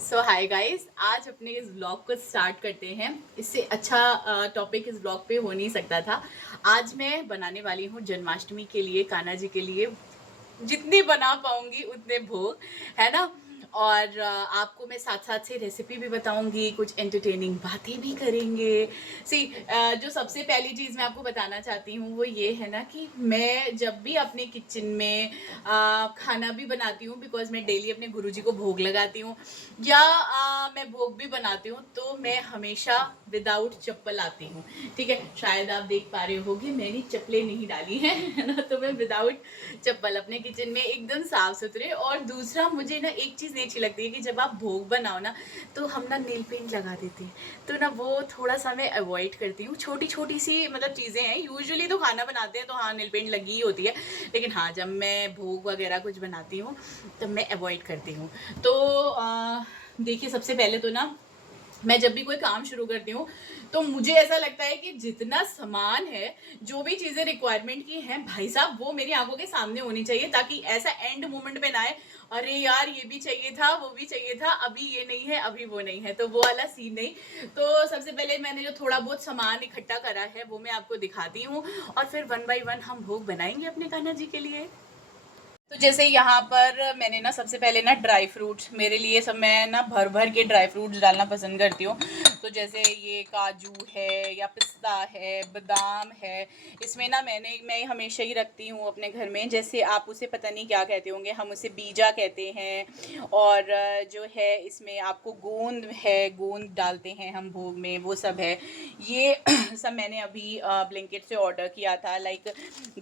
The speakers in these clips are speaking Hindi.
सो हाय गाइस, आज अपने इस ब्लॉग को स्टार्ट करते हैं। इससे अच्छा टॉपिक इस ब्लॉग पे हो नहीं सकता था। आज मैं बनाने वाली हूँ जन्माष्टमी के लिए, कान्हा जी के लिए जितने बना पाऊंगी उतने भोग, है ना। और आपको मैं साथ साथ से रेसिपी भी बताऊंगी, कुछ एंटरटेनिंग बातें भी करेंगे। सी जो सबसे पहली चीज़ मैं आपको बताना चाहती हूँ वो ये है ना कि मैं जब भी अपने किचन में खाना भी बनाती हूँ, बिकॉज मैं डेली अपने गुरुजी को भोग लगाती हूँ या मैं भोग भी बनाती हूँ, तो मैं हमेशा विदाउट चप्पल आती हूँ। ठीक है, शायद आप देख पा रहे होगे मैंने चप्पलें नहीं डाली हैं, है ना। तो मैं विदाउट चप्पल अपने किचन में एकदम साफ सुथरे। और दूसरा, मुझे ना एक चीज़ नहीं अच्छी लगती है कि जब आप भोग बनाओ ना तो हम ना नेल पेंट लगा देते हैं, तो ना वो थोड़ा सा मैं अवॉइड करती हूँ। छोटी छोटी सी मतलब चीज़ें हैं, यूजुअली तो खाना बनाते हैं तो हाँ नेल पेंट लगी ही होती है, लेकिन हाँ जब मैं भोग वगैरह कुछ बनाती हूँ तब मैं अवॉइड करती हूँ। तो देखिए, सबसे पहले तो ना मैं जब भी कोई काम शुरू करती हूँ तो मुझे ऐसा लगता है कि जितना सामान है, जो भी चीज़ें रिक्वायरमेंट की हैं भाई साहब, वो मेरी आंखों के सामने होनी चाहिए, ताकि ऐसा एंड मोमेंट पे ना आए अरे यार ये भी चाहिए था, वो भी चाहिए था, अभी ये नहीं है, अभी वो नहीं है, तो वो वाला सीन नहीं। तो सबसे पहले मैंने जो थोड़ा बहुत सामान इकट्ठा करा है वो मैं आपको दिखाती हूँ, और फिर वन बाय वन हम भोग बनाएंगे अपने कान्हा जी के लिए। तो जैसे यहाँ पर मैंने ना सबसे पहले ना ड्राई फ्रूट्स, मेरे लिए सब मैं ना भर भर के ड्राई फ्रूट्स डालना पसंद करती हूँ। तो जैसे ये काजू है या पिस्ता है, बादाम है, इसमें ना मैं हमेशा ही रखती हूँ अपने घर में। जैसे आप उसे पता नहीं क्या कहते होंगे, हम उसे बीजा कहते हैं। और जो है इसमें आपको गोंद है, गोंद डालते हैं हम भोग में, वो सब है। ये सब मैंने अभी ब्लिंकिट से ऑर्डर किया था। लाइक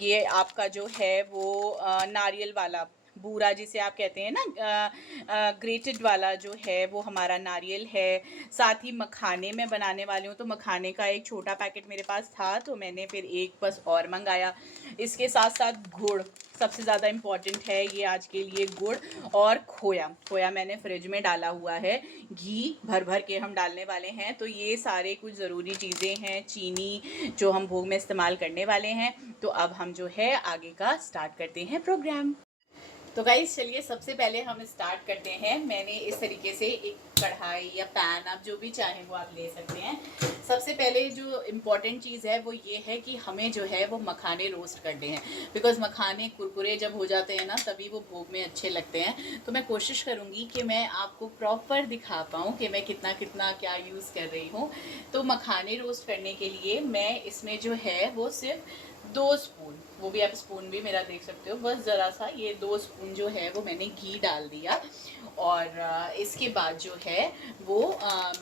ये आपका जो है वो नारियल वाला बूरा जिसे आप कहते हैं ना, ग्रेटेड वाला जो है वो हमारा नारियल है। साथ ही मखाने मैं बनाने वाली हूँ, तो मखाने का एक छोटा पैकेट मेरे पास था तो मैंने फिर एक बस और मंगाया। इसके साथ साथ गुड़ सबसे ज़्यादा इम्पॉर्टेंट है ये आज के लिए, गुड़ और खोया। खोया मैंने फ्रिज में डाला हुआ है। घी भर भर के हम डालने वाले हैं। तो ये सारे कुछ ज़रूरी चीज़ें हैं, चीनी जो हम भोग में इस्तेमाल करने वाले हैं। तो अब हम जो है आगे का स्टार्ट करते हैं प्रोग्राम। तो गाइस चलिए, सबसे पहले हम स्टार्ट करते हैं। मैंने इस तरीके से एक कढ़ाई या पैन, आप जो भी चाहें वो आप ले सकते हैं। सबसे पहले जो इम्पोर्टेंट चीज़ है वो ये है कि हमें जो है वो मखाने रोस्ट करने हैं, बिकॉज मखाने कुरकुरे जब हो जाते हैं ना तभी वो भोग में अच्छे लगते हैं। तो मैं कोशिश करूँगी कि मैं आपको प्रॉपर दिखा पाऊँ कि मैं कितना कितना क्या यूज़ कर रही हूँ। तो मखाने रोस्ट करने के लिए मैं इसमें जो है वो सिर्फ 2 स्पून, वो भी आप स्पून भी मेरा देख सकते हो, बस ज़रा सा ये 2 स्पून जो है वो मैंने घी डाल दिया। और इसके बाद जो है वो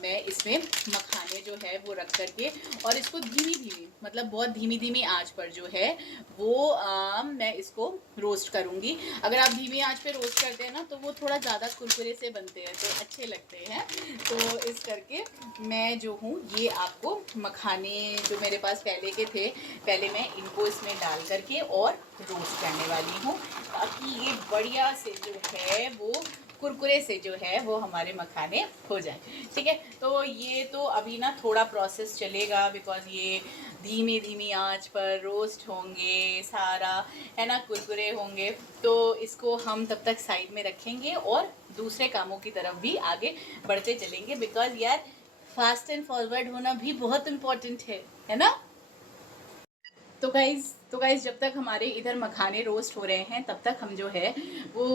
मैं इसमें मखाने जो है वो रख करके, और इसको धीमी धीमी, मतलब बहुत धीमी धीमी आंच पर जो है वो मैं इसको रोस्ट करूँगी। अगर आप धीमी आंच पे रोस्ट करते हैं ना तो वो थोड़ा ज़्यादा कुरकुरे से बनते हैं, तो अच्छे लगते हैं। तो इस करके मैं जो हूँ ये आपको मखाने जो मेरे पास पहले के थे, पहले मैं इनको इसमें डाल करके और रोस्ट करने वाली हूँ, ताकि ये बढ़िया से जो है वो कुरकुरे से जो है वो हमारे मखाने हो जाए। ठीक है, तो ये तो अभी ना थोड़ा प्रोसेस चलेगा, बिकॉज ये धीमी धीमी आंच पर रोस्ट होंगे सारा, है ना, कुरकुरे होंगे। तो इसको हम तब तक साइड में रखेंगे और दूसरे कामों की तरफ भी आगे बढ़ते चलेंगे, बिकॉज यार फास्ट एंड फॉरवर्ड होना भी बहुत इम्पोर्टेंट है ना। तो गाइज जब तक हमारे इधर मखाने रोस्ट हो रहे हैं तब तक हम जो है वो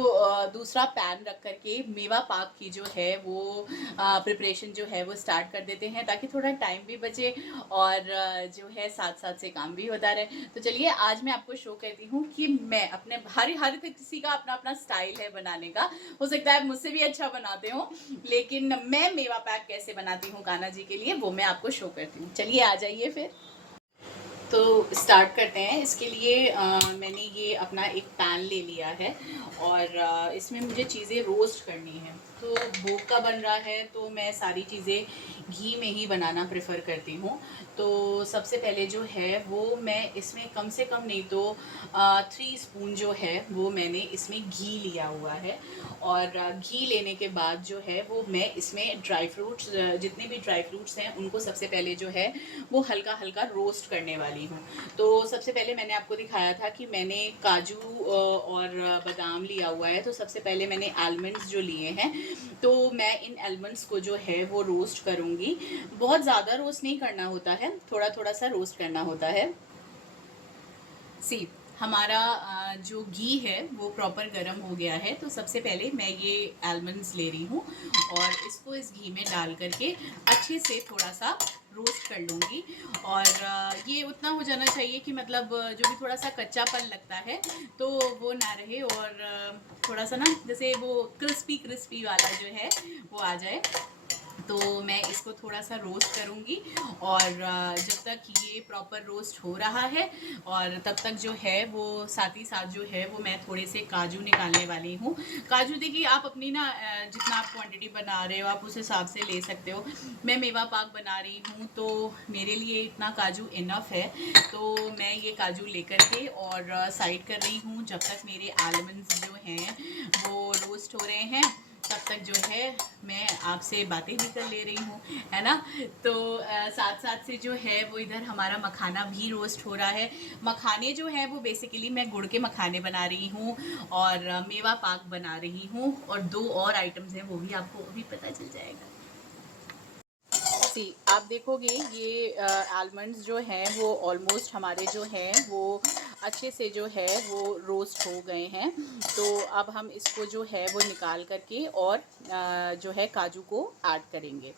दूसरा पैन रख करके मेवा पाक की जो है वो प्रिपरेशन जो है वो स्टार्ट कर देते हैं, ताकि थोड़ा टाइम भी बचे और जो है साथ साथ से काम भी होता रहे। तो चलिए आज मैं आपको शो करती हूँ कि मैं अपने हर किसी का अपना अपना स्टाइल है बनाने का, हो सकता है मुझसे भी अच्छा बनाते हो, लेकिन मैं मेवा पैक कैसे बनाती हूँ कान्हा जी के लिए वो मैं आपको शो करती हूँ। चलिए आ जाइए फिर। तो स्टार्ट करते हैं। इसके लिए मैंने ये अपना एक पैन ले लिया है और इसमें मुझे चीज़ें रोस्ट करनी है। तो भोग का बन रहा है तो मैं सारी चीज़ें घी में ही बनाना प्रेफर करती हूँ। तो सबसे पहले जो है वो मैं इसमें कम से कम नहीं तो 3 स्पून जो है वो मैंने इसमें घी लिया हुआ है। और घी लेने के बाद जो है वो मैं इसमें ड्राई फ्रूट्स, जितने भी ड्राई फ्रूट्स हैं उनको सबसे पहले जो है वो हल्का हल्का रोस्ट करने वाली हूँ। तो सबसे पहले मैंने आपको दिखाया था कि मैंने काजू और बादाम लिया हुआ है। तो सबसे पहले मैंने आलमंड्स जो लिए हैं, तो मैं इन आलमंड्स को जो है वो रोस्ट करूँगी। बहुत ज़्यादा रोस्ट नहीं करना होता है, थोड़ा थोड़ा सा रोस्ट करना होता है। सी हमारा जो घी है वो प्रॉपर गर्म हो गया है। तो सबसे पहले मैं ये आलमंड्स ले रही हूँ और इसको इस घी में डाल करके अच्छे से थोड़ा सा रोस्ट कर लूँगी। और ये उतना हो जाना चाहिए कि मतलब जो भी थोड़ा सा कच्चापन लगता है तो वो ना रहे, और थोड़ा सा ना जैसे वो क्रिस्पी क्रिस्पी वाला जो है वो आ जाए। तो मैं इसको थोड़ा सा रोस्ट करूँगी। और जब तक ये प्रॉपर रोस्ट हो रहा है और तब तक जो है वो साथ ही साथ जो है वो मैं थोड़े से काजू निकालने वाली हूँ। काजू देखिए आप अपनी ना जितना आप क्वांटिटी बना रहे हो आप उस हिसाब से ले सकते हो। मैं मेवा पाक बना रही हूँ तो मेरे लिए इतना काजू इनफ है। तो मैं ये काजू लेकर के और साइड कर रही हूँ जब तक मेरे आलमंड्स जो हैं वो रोस्ट हो रहे हैं। तब तक जो है मैं आपसे बातें भी कर ले रही हूँ, है ना। तो साथ साथ से जो है वो इधर हमारा मखाना भी रोस्ट हो रहा है। मखाने जो है वो बेसिकली मैं गुड़ के मखाने बना रही हूँ और मेवा पाक बना रही हूँ, और 2 और आइटम्स हैं वो भी आपको अभी पता चल जाएगा। सी आप देखोगे ये आलमंड्स जो हैं वो ऑलमोस्ट हमारे जो हैं वो अच्छे से जो है वो रोस्ट हो गए हैं। तो अब हम इसको जो है वो निकाल करके और जो है काजू को ऐड करेंगे।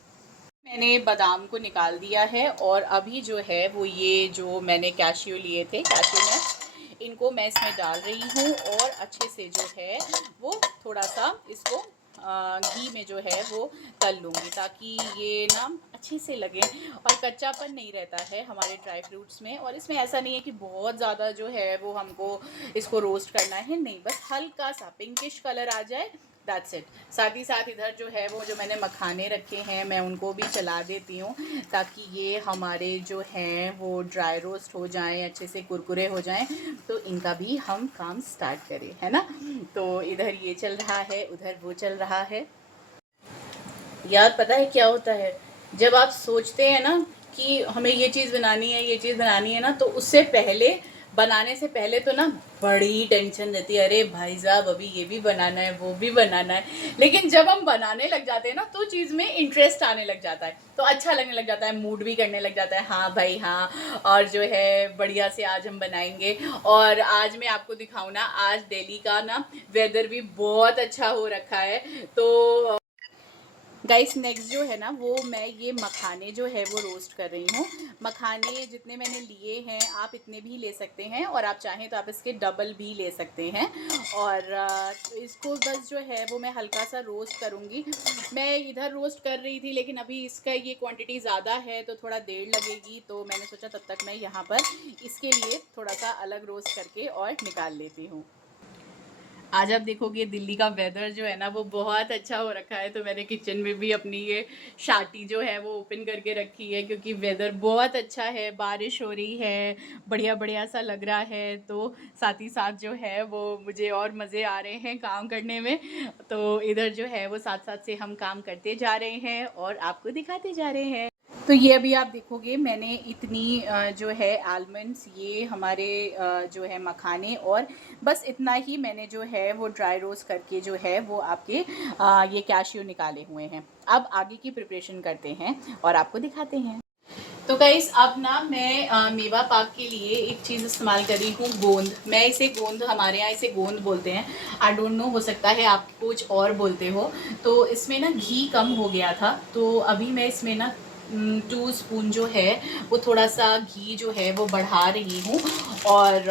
मैंने बादाम को निकाल दिया है और अभी जो है वो ये जो मैंने कैशियो लिए थे, कैशियो नट्स, इनको मैं इसमें डाल रही हूँ और अच्छे से जो है वो थोड़ा सा इसको घी में जो है वो तल लूँगी ताकि ये ना अच्छे से लगे और कच्चापन नहीं रहता है हमारे ड्राई फ्रूट्स में। और इसमें ऐसा नहीं है कि बहुत ज़्यादा जो है वो हमको इसको रोस्ट करना है, नहीं, बस हल्का सा पिंकिश कलर आ जाए, दैट्स इट। साथ ही साथ इधर जो है वो जो मैंने मखाने रखे हैं मैं उनको भी चला देती हूँ ताकि ये हमारे जो हैं वो ड्राई रोस्ट हो जाएं, अच्छे से कुरकुरे हो जाएं। तो इनका भी हम काम स्टार्ट करें, है ना। तो इधर ये चल रहा है, उधर वो चल रहा है। यार पता है क्या होता है, जब आप सोचते हैं ना कि हमें ये चीज़ बनानी है, ये चीज़ बनानी है ना, तो उससे पहले, बनाने से पहले तो ना बड़ी टेंशन रहती है, अरे भाई साहब अभी ये भी बनाना है वो भी बनाना है। लेकिन जब हम बनाने लग जाते हैं ना तो चीज़ में इंटरेस्ट आने लग जाता है, तो अच्छा लगने लग जाता है, मूड भी करने लग जाता है, हाँ भाई हाँ, और जो है बढ़िया से आज हम बनाएंगे। और आज मैं आपको दिखाऊँ ना, आज दिल्ली का ना वेदर भी बहुत अच्छा हो रखा है। तो गाइस नेक्स्ट जो है ना वो मैं ये मखाने जो है वो रोस्ट कर रही हूँ। मखाने जितने मैंने लिए हैं आप इतने भी ले सकते हैं, और आप चाहें तो आप इसके डबल भी ले सकते हैं। और इसको बस जो है वो मैं हल्का सा रोस्ट करूँगी। मैं इधर रोस्ट कर रही थी लेकिन अभी इसका ये क्वांटिटी ज़्यादा है तो थोड़ा देर लगेगी, तो मैंने सोचा तब तक मैं यहाँ पर इसके लिए थोड़ा सा अलग रोस्ट करके और निकाल लेती हूँ। आज आप देखोगे दिल्ली का वेदर जो है ना वो बहुत अच्छा हो रखा है, तो मैंने किचन में भी अपनी ये शाटी जो है वो ओपन करके रखी है क्योंकि वेदर बहुत अच्छा है, बारिश हो रही है, बढ़िया बढ़िया सा लग रहा है। तो साथ ही साथ जो है वो मुझे और मज़े आ रहे हैं काम करने में। तो इधर जो है वो साथ साथ से हम काम करते जा रहे हैं और आपको दिखाते जा रहे हैं। तो ये अभी आप देखोगे मैंने इतनी जो है आलमंड्स, ये हमारे जो है मखाने, और बस इतना ही मैंने जो है वो ड्राई रोस्ट करके जो है वो आपके ये कैशियो निकाले हुए हैं। अब आगे की प्रिपरेशन करते हैं और आपको दिखाते हैं। तो गाइस अब ना मैं मेवा पाक के लिए एक चीज़ इस्तेमाल कर रही हूँ, गोंद। मैं इसे गोंद, हमारे यहाँ इसे गोंद बोलते हैं, आई डोंट नो, हो सकता है आप कुछ और बोलते हो। तो इसमें ना घी कम हो गया था तो अभी मैं इसमें ना 2 स्पून जो है वो थोड़ा सा घी जो है वो बढ़ा रही हूँ। और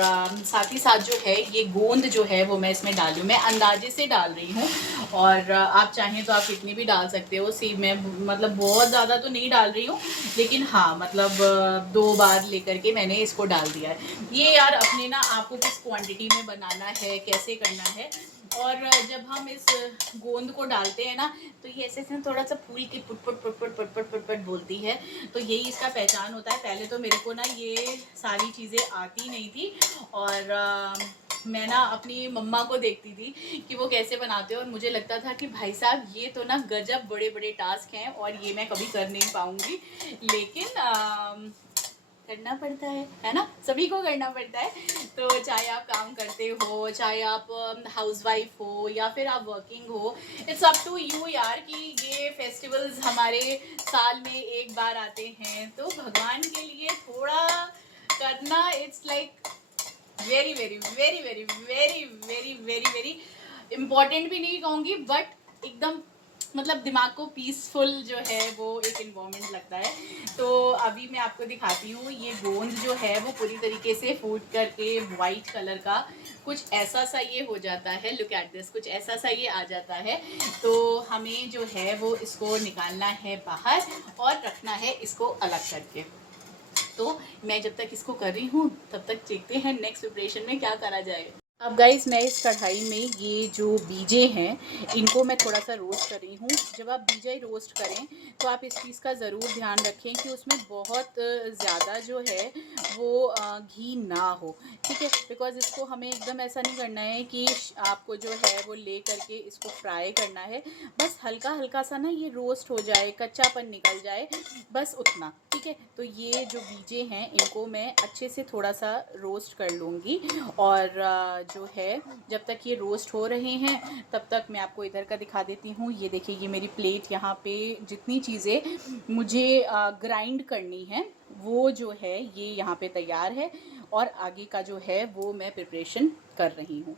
साथ ही साथ जो है ये गोंद जो है वो मैं इसमें डाल रही हूँ, मैं अंदाजे से डाल रही हूँ। और आप चाहें तो आप कितनी भी डाल सकते हो। सी मैं मतलब बहुत ज़्यादा तो नहीं डाल रही हूँ, लेकिन हाँ मतलब 2 बार लेकर के मैंने इसको डाल दिया है। ये यार अपने ना आपको किस क्वांटिटी में बनाना है, कैसे करना है, और जब हम इस गोंद को डालते हैं ना तो ये ऐसे ऐसे थोड़ा सा फूल की पुटपुट पुटपुट पुटपुट पुटपुट बोलती है। तो यही इसका पहचान होता है। पहले तो मेरे को ना ये सारी चीज़ें आती नहीं थी और मैं ना अपनी मम्मा को देखती थी कि वो कैसे बनाते हैं और मुझे लगता था कि भाई साहब ये तो ना गजब बड़े बड़े टास्क हैं और ये मैं कभी कर नहीं पाऊँगी। लेकिन करना पड़ता है ना, सभी को करना पड़ता है। तो चाहे आप काम करते हो, चाहे आप हाउसवाइफ हो या फिर आप वर्किंग हो, इट्स अप टू यू यार कि ये फेस्टिवल्स हमारे साल में एक बार आते हैं तो भगवान के लिए थोड़ा करना, it's like very very very very very very very very important भी नहीं कहूँगी बट एकदम मतलब दिमाग को पीसफुल जो है वो एक इन्वायरमेंट लगता है। तो अभी मैं आपको दिखाती हूँ ये गोंद जो है वो पूरी तरीके से फूट करके वाइट कलर का कुछ ऐसा सा ये हो जाता है। लुक एट दिस, कुछ ऐसा सा ये आ जाता है। तो हमें जो है वो इसको निकालना है बाहर और रखना है इसको अलग करके। तो मैं जब तक इसको कर रही हूँ तब तक देखते हैं नेक्स्ट प्रिपरेशन में क्या करा जाए। अब गाइस मैं इस कढ़ाई में ये जो बीजे हैं इनको मैं थोड़ा सा रोस्ट कर रही हूँ। जब आप बीजे रोस्ट करें तो आप इस चीज़ का ज़रूर ध्यान रखें कि उसमें बहुत ज़्यादा जो है वो घी ना हो, ठीक है। बिकॉज़ इसको हमें एकदम ऐसा नहीं करना है कि आपको जो है वो ले करके इसको फ्राई करना है। बस हल्का हल्का सा ना ये रोस्ट हो जाए, कच्चापन निकल जाए, बस उतना, ठीक है। तो ये जो बीजे हैं इनको मैं अच्छे से थोड़ा सा रोस्ट कर लूँगी और जो है जब तक ये रोस्ट हो रहे हैं तब तक मैं आपको इधर का दिखा देती हूँ। ये देखिए ये मेरी प्लेट, यहाँ पे जितनी चीज़ें मुझे ग्राइंड करनी है वो जो है ये यहाँ पे तैयार है और आगे का जो है वो मैं प्रिपरेशन कर रही हूँ।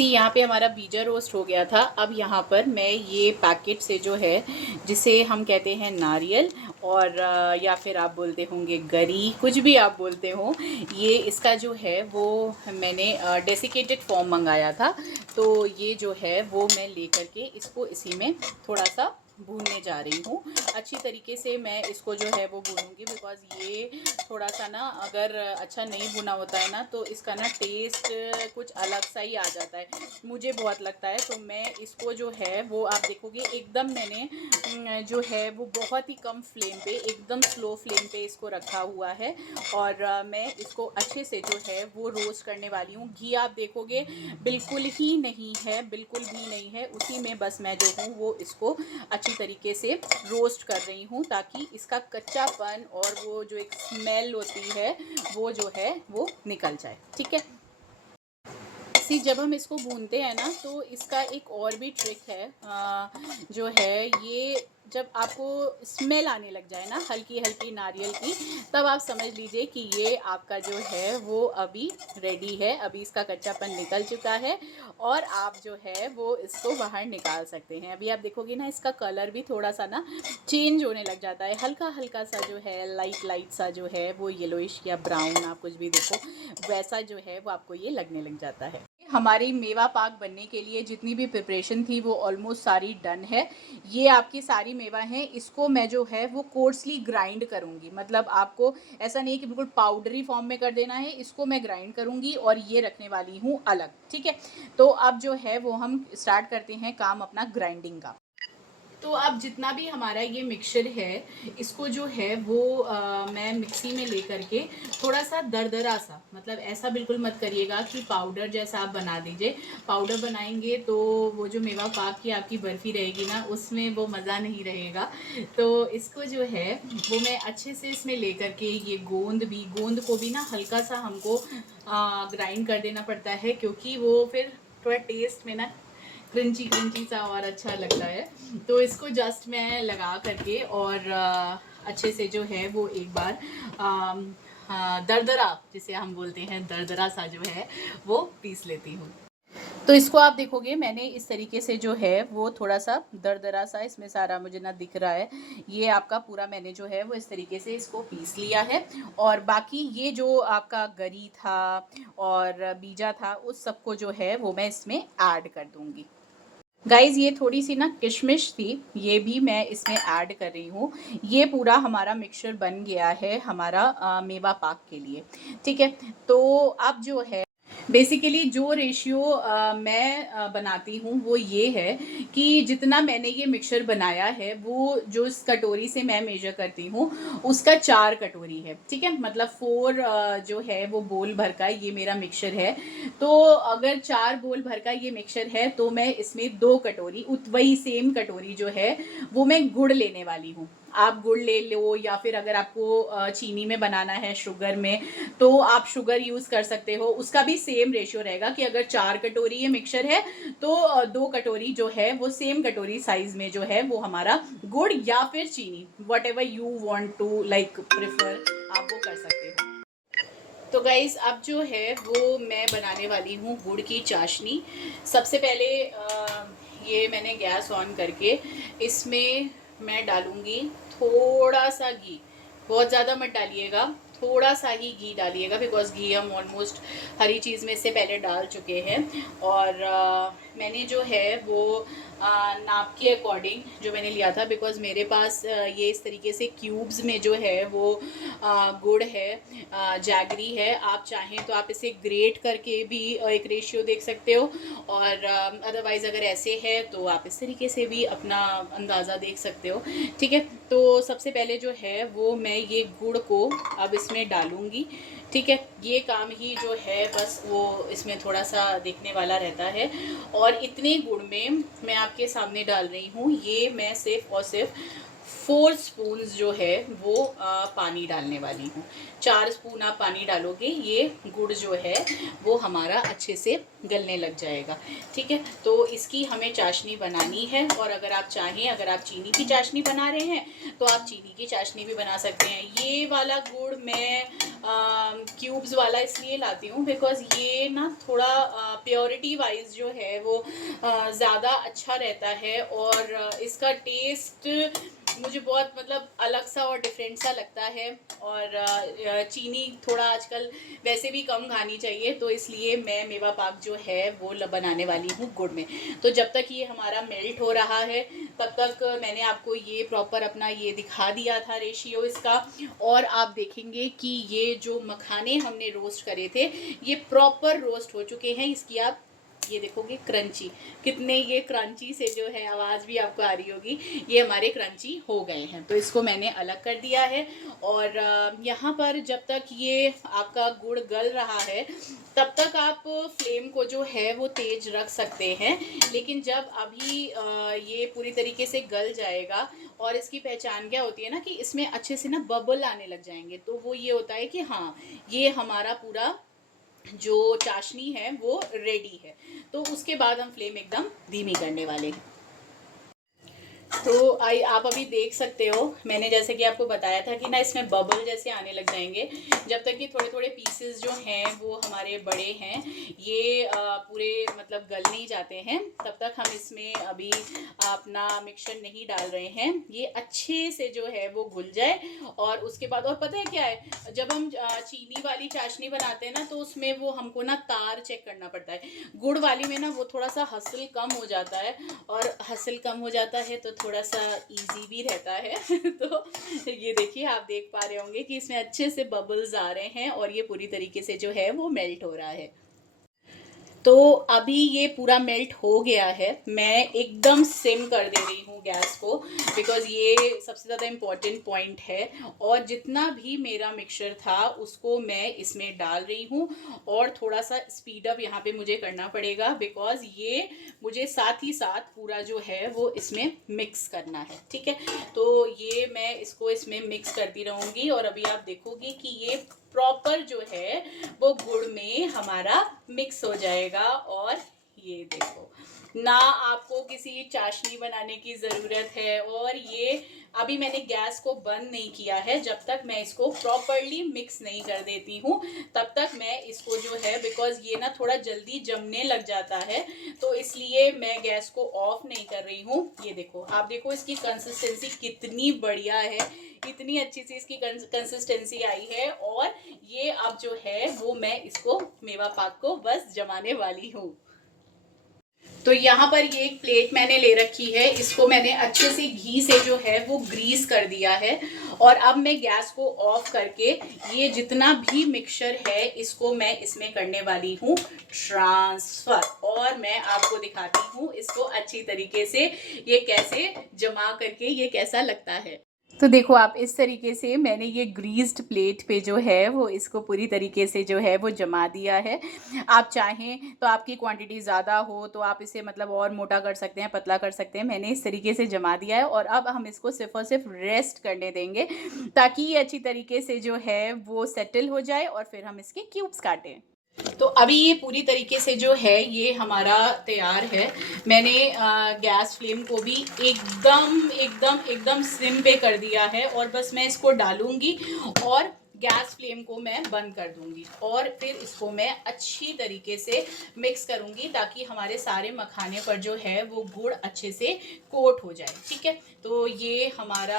यहाँ पे हमारा बीजा रोस्ट हो गया था। अब यहाँ पर मैं ये पैकेट से जो है जिसे हम कहते हैं नारियल और या फिर आप बोलते होंगे गरी, कुछ भी आप बोलते हो, ये इसका जो है वो मैंने डेसिकेटेड फॉर्म मंगाया था। तो ये जो है वो मैं लेकर के इसको इसी में थोड़ा सा भूनने जा रही हूँ। अच्छी तरीके से मैं इसको जो है वो भूनूंगी बिकॉज़ ये थोड़ा सा ना अगर अच्छा नहीं भुना होता है ना तो इसका ना टेस्ट कुछ अलग सा ही आ जाता है, मुझे बहुत लगता है। तो मैं इसको जो है वो आप देखोगे एकदम मैंने जो है वो बहुत ही कम फ्लेम पे, एकदम स्लो फ्लेम पे इसको रखा हुआ है और मैं इसको अच्छे से जो है वो रोस्ट करने वाली हूँ। घी आप देखोगे बिल्कुल ही नहीं है, बिल्कुल भी नहीं है, उसी में बस मैं जो हूँ वो इसको अच्छी तरीके से रोस्ट कर रही हूँ ताकि इसका कच्चापन और वो जो एक स्मेल होती है वो जो है वो निकल जाए, ठीक है। जब हम इसको भूनते हैं ना तो इसका एक और भी ट्रिक है जो है ये जब आपको स्मेल आने लग जाए ना हल्की हल्की नारियल की, तब आप समझ लीजिए कि ये आपका जो है वो अभी रेडी है, अभी इसका कच्चापन निकल चुका है और आप जो है वो इसको बाहर निकाल सकते हैं। अभी आप देखोगे ना इसका कलर भी थोड़ा सा ना चेंज होने लग जाता है, हल्का हल्का सा जो है लाइट लाइट सा जो है वो येलोइश या ब्राउन, आप कुछ भी देखो वैसा जो है वो आपको ये लगने लग जाता है। हमारी मेवा पाक बनने के लिए जितनी भी प्रिपरेशन थी वो ऑलमोस्ट सारी डन है। ये आपकी सारी मेवा हैं, इसको मैं जो है वो कोर्सली ग्राइंड करूँगी। मतलब आपको ऐसा नहीं कि बिल्कुल पाउडरी फॉर्म में कर देना है, इसको मैं ग्राइंड करूँगी और ये रखने वाली हूँ अलग, ठीक है। तो अब जो है वो हम स्टार्ट करते हैं काम अपना ग्राइंडिंग का। तो अब जितना भी हमारा ये मिक्सचर है इसको जो है वो मैं मिक्सी में ले करके थोड़ा सा दरदरा सा, मतलब ऐसा बिल्कुल मत करिएगा कि पाउडर जैसा आप बना दीजिए। पाउडर बनाएंगे तो वो जो मेवा पाक की आपकी बर्फ़ी रहेगी ना उसमें वो मज़ा नहीं रहेगा। तो इसको जो है वो मैं अच्छे से इसमें ले करके ये गोंद को भी ना हल्का सा हमको ग्राइंड कर देना पड़ता है क्योंकि वो फिर थोड़ा टेस्ट में ना क्रंची क्रंची सा और अच्छा लगता है। तो इसको जस्ट मैं लगा करके और अच्छे से जो है वो एक बार दरदरा, जिसे हम बोलते हैं दरदरा सा जो है वो पीस लेती हूँ। तो इसको आप देखोगे मैंने इस तरीके से जो है वो थोड़ा सा दरदरा सा इसमें सारा मुझे ना दिख रहा है, ये आपका पूरा मैंने जो है वो इस तरीके से इसको पीस लिया है। और बाकी ये जो आपका गरी था और बीजा था उस सबको जो है वो मैं इसमें ऐड कर दूँगी। गाइज़ ये थोड़ी सी ना किशमिश थी, ये भी मैं इसमें ऐड कर रही हूँ। ये पूरा हमारा मिक्सचर बन गया है हमारा मेवा पाक के लिए, ठीक है। तो अब जो है बेसिकली जो रेशियो मैं बनाती हूँ वो ये है कि जितना मैंने ये मिक्सचर बनाया है वो जो इस कटोरी से मैं मेजर करती हूँ उसका 4 कटोरी है, ठीक है। मतलब 4 जो है वो बोल भर का ये मेरा मिक्सचर है। तो अगर 4 बोल भर का ये मिक्सचर है तो मैं इसमें 2 कटोरी वही सेम कटोरी जो है वो मैं गुड़ लेने वाली हूँ। आप गुड़ ले लो या फिर अगर आपको चीनी में बनाना है, शुगर में, तो आप शुगर यूज़ कर सकते हो। उसका भी सेम रेशियो रहेगा कि अगर 4 कटोरी ये मिक्सचर है तो 2 कटोरी जो है वो सेम कटोरी साइज में जो है वो हमारा गुड़ या फिर चीनी, whatever you want to like prefer, आप वो कर सकते हो। तो गाइज़ अब जो है वो मैं बनाने वाली हूँ गुड़ की चाशनी। सबसे पहले ये मैंने गैस ऑन करके इसमें मैं डालूँगी थोड़ा सा घी। बहुत ज़्यादा मत डालिएगा, थोड़ा सा ही घी डालिएगा, बिकॉज़ घी हम ऑलमोस्ट हरी चीज़ में इससे पहले डाल चुके हैं। और मैंने जो है वो नाप के अकॉर्डिंग जो मैंने लिया था, बिकॉज़ मेरे पास ये इस तरीके से क्यूब्स में जो है वो गुड़ है, जैगरी है। आप चाहें तो आप इसे ग्रेट करके भी एक रेशियो देख सकते हो, और अदरवाइज़ अगर ऐसे है तो आप इस तरीके से भी अपना अंदाज़ा देख सकते हो, ठीक है। तो सबसे पहले जो है वो मैं ये गुड़ को अब इसमें डालूँगी, ठीक है। ये काम ही जो है बस वो इसमें थोड़ा सा देखने वाला रहता है। और इतने गुड़ में मैं आपके सामने डाल रही हूँ, ये मैं सिर्फ और सिर्फ 4 स्पून्स जो है वो पानी डालने वाली हूँ। 4 स्पून आप पानी डालोगे, ये गुड़ जो है वो हमारा अच्छे से गलने लग जाएगा, ठीक है। तो इसकी हमें चाशनी बनानी है, और अगर आप चाहें, अगर आप चीनी की चाशनी बना रहे हैं तो आप चीनी की चाशनी भी बना सकते हैं। ये वाला गुड़ मैं क्यूब्स वाला इसलिए लाती हूँ बिकॉज़ ये ना थोड़ा प्योरिटी वाइज जो है वो ज़्यादा अच्छा रहता है, और इसका टेस्ट मुझे बहुत मतलब अलग सा और डिफरेंट सा लगता है। और चीनी थोड़ा आजकल वैसे भी कम खानी चाहिए, तो इसलिए मैं मेवा पाक जो है वो बनाने वाली हूँ गुड़ में। तो जब तक ये हमारा मेल्ट हो रहा है तब तक मैंने आपको ये प्रॉपर अपना ये दिखा दिया था रेशियो इसका। और आप देखेंगे कि ये जो मखाने हमने रोस्ट करे थे ये प्रॉपर रोस्ट हो चुके हैं। इसकी आप ये देखोगे क्रंची, कितने ये क्रंची से जो है आवाज़ भी आपको आ रही होगी, ये हमारे क्रंची हो गए हैं। तो इसको मैंने अलग कर दिया है। और यहाँ पर जब तक ये आपका गुड़ गल रहा है तब तक आप फ्लेम को जो है वो तेज रख सकते हैं। लेकिन जब अभी ये पूरी तरीके से गल जाएगा, और इसकी पहचान क्या होती है ना कि इसमें अच्छे से ना बबल आने लग जाएंगे, तो वो ये होता है कि हाँ ये हमारा पूरा जो चाशनी है वो रेडी है। तो उसके बाद हम फ्लेम एकदम धीमी करने वाले हैं। तो आप अभी देख सकते हो, मैंने जैसे कि आपको बताया था कि ना इसमें बबल जैसे आने लग जाएंगे। जब तक कि थोड़े थोड़े पीसेस जो हैं वो हमारे बड़े हैं, ये पूरे मतलब गल नहीं जाते हैं, तब तक हम इसमें अभी अपना मिक्सचर नहीं डाल रहे हैं। ये अच्छे से जो है वो घुल जाए, और उसके बाद और पता है क्या है, जब हम चीनी वाली चाशनी बनाते हैं ना तो उसमें वो हमको ना तार चेक करना पड़ता है। गुड़ वाली में ना वो थोड़ा सा हसल कम हो जाता है, और हसल कम हो जाता है तो थोड़ा सा इजी भी रहता है तो ये देखिए, आप देख पा रहे होंगे कि इसमें अच्छे से बबल्स आ रहे हैं, और ये पूरी तरीके से जो है वो मेल्ट हो रहा है। तो अभी ये पूरा मेल्ट हो गया है। मैं एकदम सिम कर दे रही हूँ गैस को, बिकॉज़ ये सबसे ज़्यादा इम्पॉर्टेंट पॉइंट है। और जितना भी मेरा मिक्सचर था उसको मैं इसमें डाल रही हूँ, और थोड़ा सा स्पीड अप यहाँ पे मुझे करना पड़ेगा, बिकॉज़ ये मुझे साथ ही साथ पूरा जो है वो इसमें मिक्स करना है, ठीक है। तो ये मैं इसको इसमें मिक्स करती रहूँगी, और अभी आप देखोगे कि ये प्रॉपर जो है वो गुड़ में हमारा मिक्स हो जाएगा। और ये देखो ना, आपको किसी चाशनी बनाने की ज़रूरत है। और ये अभी मैंने गैस को बंद नहीं किया है, जब तक मैं इसको प्रॉपरली मिक्स नहीं कर देती हूँ तब तक मैं इसको जो है, बिकॉज़ ये ना थोड़ा जल्दी जमने लग जाता है, तो इसलिए मैं गैस को ऑफ नहीं कर रही हूँ। ये देखो, आप देखो इसकी कंसिस्टेंसी कितनी बढ़िया है, इतनी अच्छी सी इसकी कंसिस्टेंसी आई है। और ये अब जो है वो मैं इसको मेवा पाक को बस जमाने वाली हूँ। तो यहाँ पर ये एक प्लेट मैंने ले रखी है, इसको मैंने अच्छे से घी से जो है वो ग्रीस कर दिया है। और अब मैं गैस को ऑफ करके ये जितना भी मिक्सचर है इसको मैं इसमें करने वाली हूँ ट्रांसफर, और मैं आपको दिखाती हूँ इसको अच्छी तरीके से ये कैसे जमा करके ये कैसा लगता है। तो देखो आप, इस तरीके से मैंने ये ग्रीस्ड प्लेट पे जो है वो इसको पूरी तरीके से जो है वो जमा दिया है। आप चाहें तो आपकी क्वांटिटी ज़्यादा हो तो आप इसे मतलब और मोटा कर सकते हैं, पतला कर सकते हैं। मैंने इस तरीके से जमा दिया है और अब हम इसको सिर्फ और सिर्फ रेस्ट करने देंगे ताकि ये अच्छी तरीके से जो है वो सेटल हो जाए और फिर हम इसके क्यूब्स काटें। तो अभी ये पूरी तरीके से जो है ये हमारा तैयार है। मैंने गैस फ्लेम को भी एकदम एकदम एकदम सिम पे कर दिया है और बस मैं इसको डालूंगी और गैस फ्लेम को मैं बंद कर दूंगी और फिर इसको मैं अच्छी तरीके से मिक्स करूंगी ताकि हमारे सारे मखाने पर जो है वो गुड़ अच्छे से कोट हो जाए। ठीक है, तो ये हमारा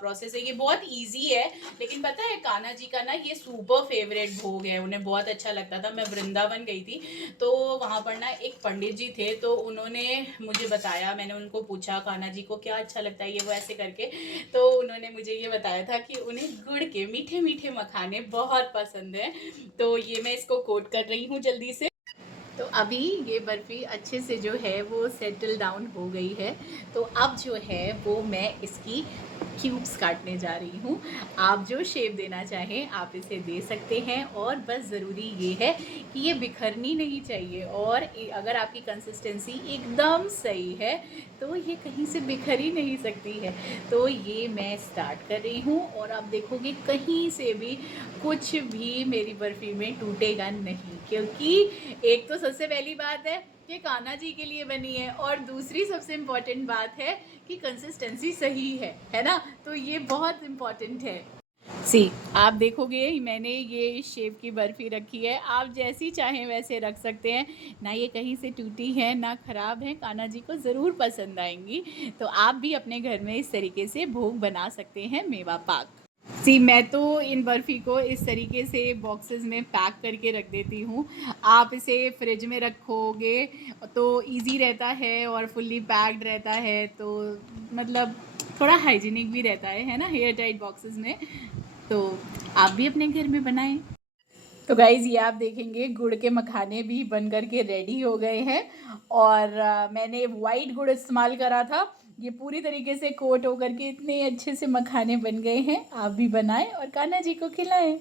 प्रोसेस है। ये बहुत इजी है, लेकिन पता है कान्हा जी का ना ये सुपर फेवरेट भोग है, उन्हें बहुत अच्छा लगता था। मैं वृंदावन गई थी तो वहाँ पर ना एक पंडित जी थे, तो उन्होंने मुझे बताया, मैंने उनको पूछा कान्हा जी को क्या अच्छा लगता है ये वो ऐसे करके, तो उन्होंने मुझे ये बताया था कि उन्हें गुड़ के मीठे मीठे मखाने बहुत पसंद है। तो ये मैं इसको कोट कर रही हूँ जल्दी से। तो अभी ये बर्फ़ी अच्छे से जो है वो सेटल डाउन हो गई है। तो अब जो है वो मैं इसकी क्यूब्स काटने जा रही हूँ। आप जो शेप देना चाहें आप इसे दे सकते हैं, और बस ज़रूरी ये है कि ये बिखरनी नहीं चाहिए, और अगर आपकी कंसिस्टेंसी एकदम सही है तो ये कहीं से बिखर ही नहीं सकती है। तो ये मैं स्टार्ट कर रही हूँ और अब देखोगे कहीं से भी कुछ भी मेरी बर्फ़ी में टूटेगा नहीं, क्योंकि एक तो सबसे पहली बात है कि कान्हा जी के लिए बनी है, और दूसरी सबसे इम्पॉर्टेंट बात है कि कंसिस्टेंसी सही है ना। तो ये बहुत इम्पॉर्टेंट है। सी, आप देखोगे मैंने ये इस शेप की बर्फ़ी रखी है, आप जैसी चाहें वैसे रख सकते हैं। ना ये कहीं से टूटी है ना ख़राब है, कान्हा जी को ज़रूर पसंद आएंगी। तो आप भी अपने घर में इस तरीके से भोग बना सकते हैं मेवा पाक। जी, मैं तो इन बर्फ़ी को इस तरीके से बॉक्सेस में पैक करके रख देती हूँ। आप इसे फ्रिज में रखोगे तो इजी रहता है और फुल्ली पैक्ड रहता है, तो मतलब थोड़ा हाइजीनिक भी रहता है ना, एयर टाइट बॉक्सेस में। तो आप भी अपने घर में बनाएं। तो गाइज़ ये आप देखेंगे गुड़ के मखाने भी बन कर के रेडी हो गए हैं, और मैंने वाइट गुड़ इस्तेमाल करा था। ये पूरी तरीके से कोट होकर के इतने अच्छे से मखाने बन गए हैं। आप भी बनाएं और कान्हा जी को खिलाएं।